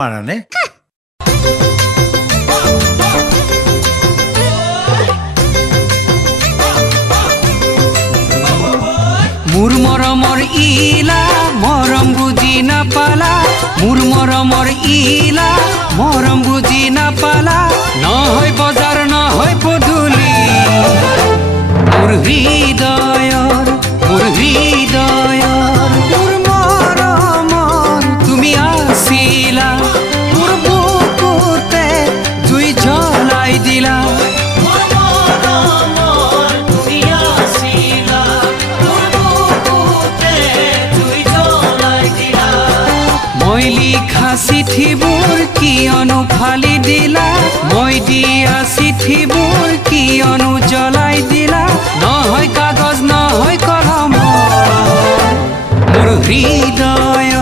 পাৰানে মোৰ মৰমৰ ইলা মৰম বুজি নাপালা মোৰ মৰমৰ ইলা মৰম বুজি নাপালা নহয় বজাৰ নহয় পদূলি মোৰ হৃদয়ৰ মোৰ মৰমৰ তুমি আছিলা মোৰ বুকুতে জুই জ্বলাই দিলা মই লিখা চিঠিবোৰ কিয়নো ফালি দিলা মই দিয়া চিঠিবোৰ কিয়নো জ্বলাই দিলা নহয় কাগজ নহয় কলম মোৰ হৃদয়ৰ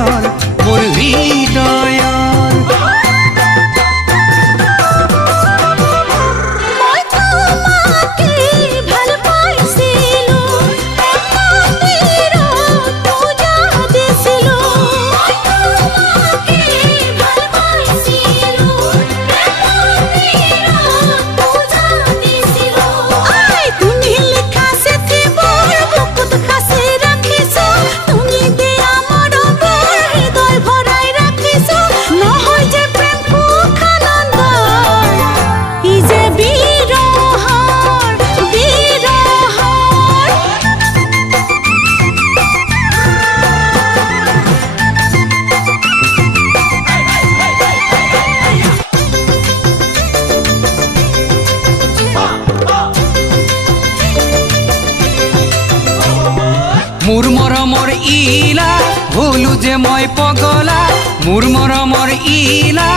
মোৰ মৰমৰ ইলা হলো যে মই পগলা মোৰ মৰমৰ ইলা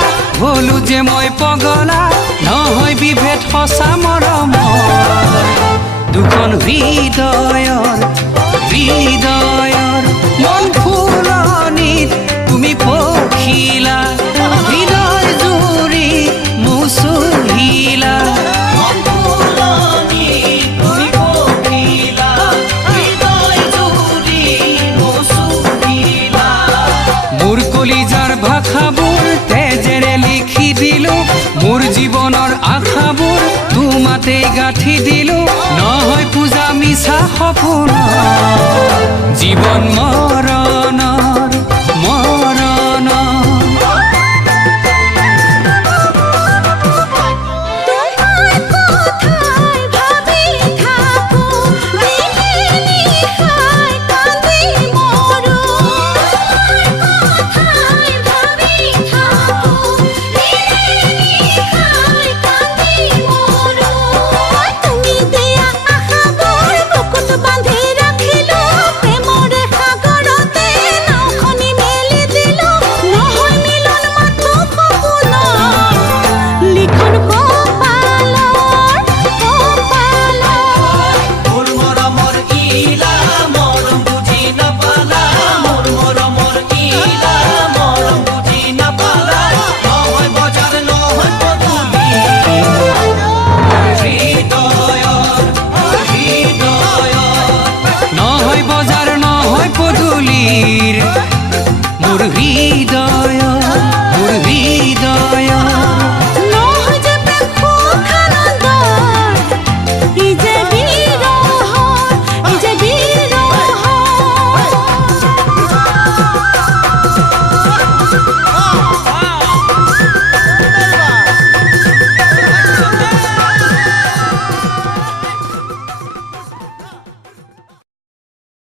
হলো যে মই পগলা নহয় বিভেদ সঁচা মৰম দুখন হৃদয়ৰ মন ফুলনিত তুমি পখিলা হৃদয় জুৰি মুচুহিলা মোৰ কলিজাৰ ভাষাবোৰ তেজেৰে লিখি দিলো মোৰ জীৱনৰ আশাবোৰ তোমাতে গাঁঠি দিলো নহয় পূজা মিছা সপোন জীৱন মৰম